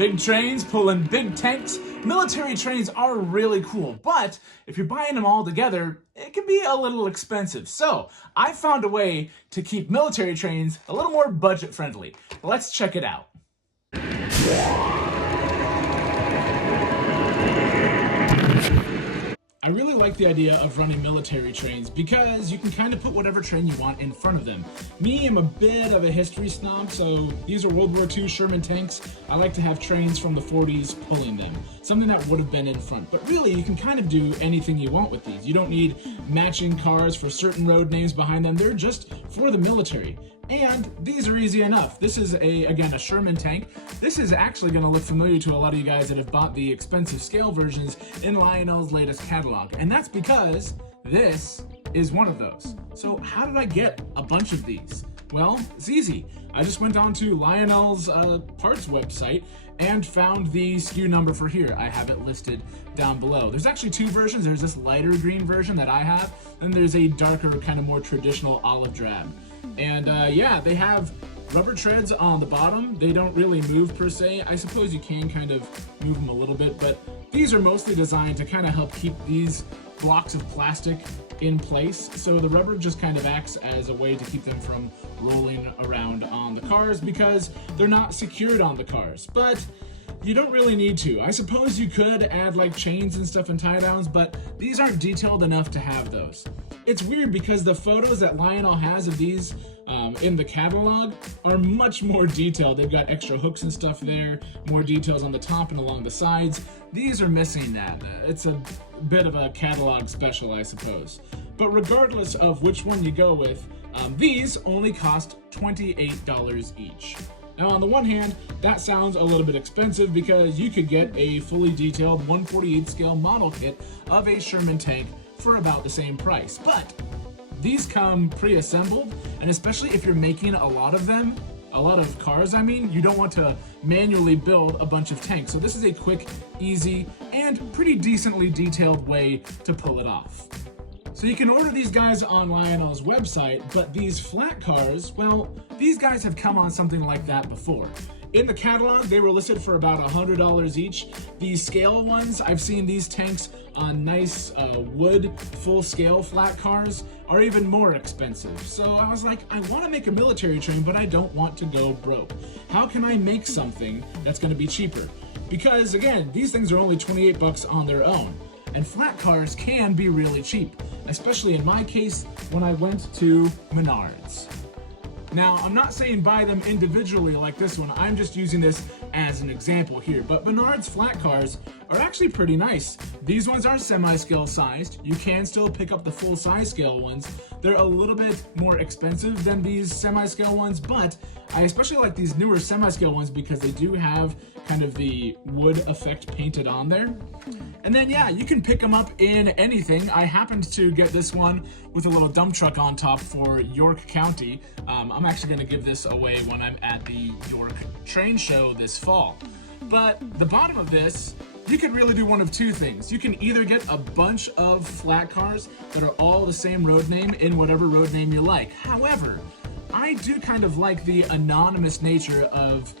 Big trains pulling big tanks. Military trains are really cool, but if you're buying them all together, it can be a little expensive. So I found a way to keep military trains a little more budget friendly. Let's check it out. I really like the idea of running military trains because you can kind of put whatever train you want in front of them. Me, I'm a bit of a history snob, so these are World War II Sherman tanks. I like to have trains from the 40s pulling them, something that would have been in front. But really, you can kind of do anything you want with these. You don't need matching cars for certain road names behind them. They're just for the military. And these are easy enough. This is, again, a Sherman tank. This is actually going to look familiar to a lot of you guys that have bought the expensive scale versions in Lionel's latest catalog. And that's because this is one of those. So how did I get a bunch of these? Well, it's easy. I just went on to Lionel's parts website and found the SKU number for here. I have it listed down below. There's actually two versions. There's this lighter green version that I have, and there's a darker, kind of more traditional olive drab. And yeah, they have rubber treads on the bottom. They don't really move per se. I suppose you can kind of move them a little bit, but these are mostly designed to kind of help keep these blocks of plastic in place. So the rubber just kind of acts as a way to keep them from rolling around on the cars because they're not secured on the cars. But you don't really need to. I suppose you could add like chains and stuff and tie downs, but these aren't detailed enough to have those. It's weird because the photos that Lionel has of these in the catalog are much more detailed. They've got extra hooks and stuff there, more details on the top and along the sides. These are missing that. It's a bit of a catalog special, I suppose. But regardless of which one you go with, these only cost $28 each. Now, on the one hand, that sounds a little bit expensive because you could get a fully detailed 1/48 scale model kit of a Sherman tank for about the same price. But these come pre-assembled, and especially if you're making a lot of them, a lot of cars, I mean, you don't want to manually build a bunch of tanks. So this is a quick, easy, and pretty decently detailed way to pull it off. So you can order these guys on Lionel's website, but these Flatcars, well, these guys have come on something like that before. In the catalog, they were listed for about $100 each. These scale ones, I've seen these tanks on nice wood full-scale flat cars are even more expensive. So I was like, I want to make a military train, but I don't want to go broke. How can I make something that's going to be cheaper? Because again, these things are only 28 bucks on their own. And flat cars can be really cheap, especially in my case when I went to Menards. Now, I'm not saying buy them individually like this one, I'm just using this as an example here, but Menards flat cars are actually pretty nice. These ones are semi-scale sized. You can still pick up the full size scale ones. They're a little bit more expensive than these semi-scale ones, but I especially like these newer semi-scale ones because they do have kind of the wood effect painted on there. And then yeah, you can pick them up in anything. I happened to get this one with a little dump truck on top for York County. I'm actually going to give this away when I'm at the York train show this fall. But the bottom of this, you could really do one of two things. You can either get a bunch of flat cars that are all the same road name in whatever road name you like. However, I do kind of like the anonymous nature of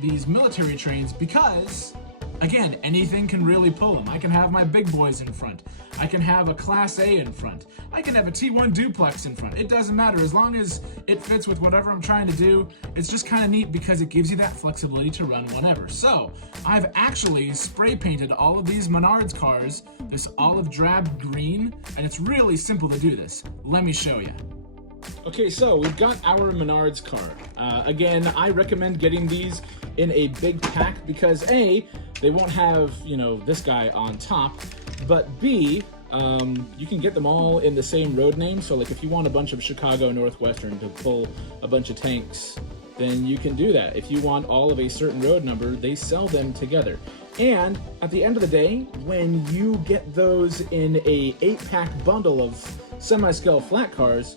these military trains because, again, anything can really pull them. I can have my big boys in front. I can have a Class A in front. I can have a T1 duplex in front. It doesn't matter as long as it fits with whatever I'm trying to do. It's just kind of neat because it gives you that flexibility to run whenever. So I've actually spray painted all of these Menards cars this olive drab green, and it's really simple to do this. Let me show you. Okay, so we've got our Menards car. Again, I recommend getting these in a big pack because A, they won't have, you know, this guy on top, but B, you can get them all in the same road name. So like if you want a bunch of Chicago Northwestern to pull a bunch of tanks, then you can do that. If you want all of a certain road number, they sell them together. And at the end of the day, when you get those in a 8-pack bundle of semi-scale flat cars,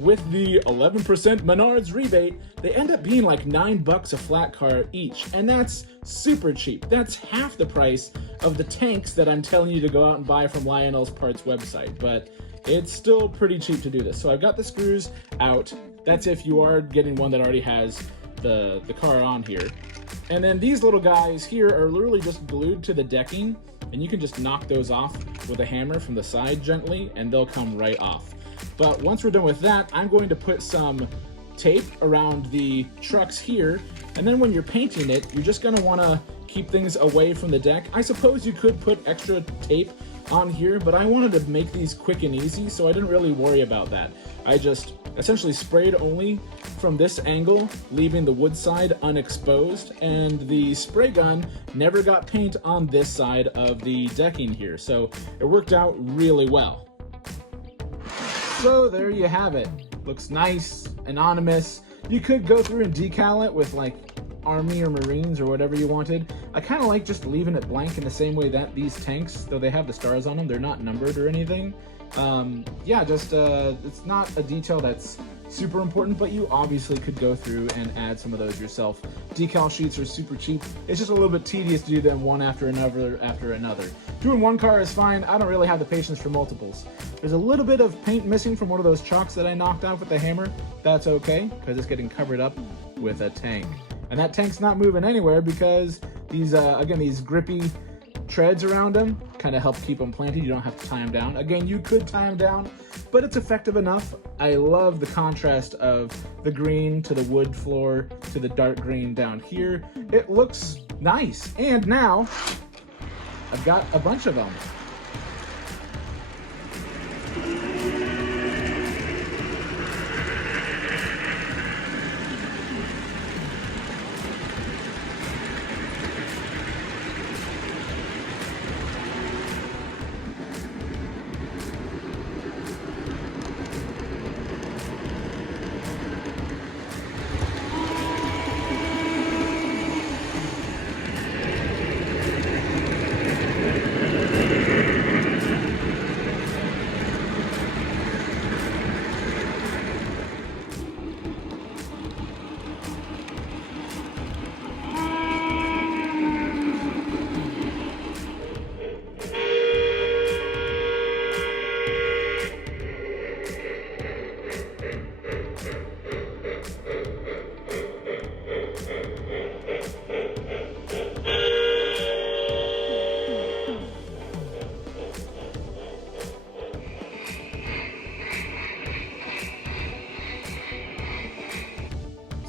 with the 11% Menards rebate, they end up being like $9 a flat car each, and that's super cheap. That's half the price of the tanks that I'm telling you to go out and buy from Lionel's parts website, but it's still pretty cheap to do this. So I've got the screws out. That's if you are getting one that already has the car on here. And then these little guys here are literally just glued to the decking, and you can just knock those off with a hammer from the side gently, and they'll come right off. But once we're done with that, I'm going to put some tape around the trucks here, and then when you're painting it, you're just going to want to keep things away from the deck. I suppose you could put extra tape on here, but I wanted to make these quick and easy, so I didn't really worry about that. I just essentially sprayed only from this angle, leaving the wood side unexposed, and the spray gun never got paint on this side of the decking here, so it worked out really well. So there you have it. Looks nice, anonymous. You could go through and decal it with like Army or Marines or whatever you wanted. I kind of like just leaving it blank in the same way that these tanks, though they have the stars on them, they're not numbered or anything. Yeah, just it's not a detail that's super important, but you obviously could go through and add some of those yourself. Decal sheets are super cheap. It's just a little bit tedious to do them one after another after another. Doing one car is fine. I don't really have the patience for multiples. There's a little bit of paint missing from one of those chalks that I knocked off with the hammer. That's okay, because it's getting covered up with a tank. And that tank's not moving anywhere because these, again, these grippy treads around them kind of help keep them planted. You don't have to tie them down. Again, you could tie them down, but it's effective enough. I love the contrast of the green to the wood floor to the dark green down here. It looks nice. And now I've got a bunch of them.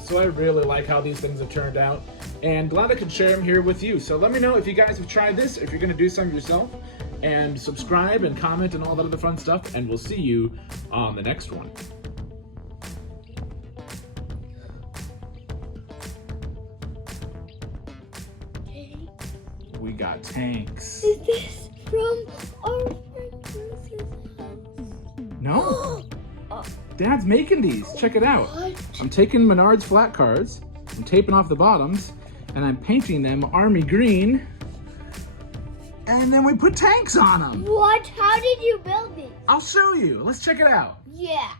So I really like how these things have turned out, and glad I could share them here with you. So let me know if you guys have tried this, if you're going to do some yourself, and subscribe and comment and all that other fun stuff, and we'll see you on the next one. We got tanks. Is this from our friend Bruce's house? No. Dad's making these. Check it out. What? I'm taking Menard's Flatcars, I'm taping off the bottoms, and I'm painting them army green, and then we put tanks on them. What? How did you build it? I'll show you. Let's check it out. Yeah.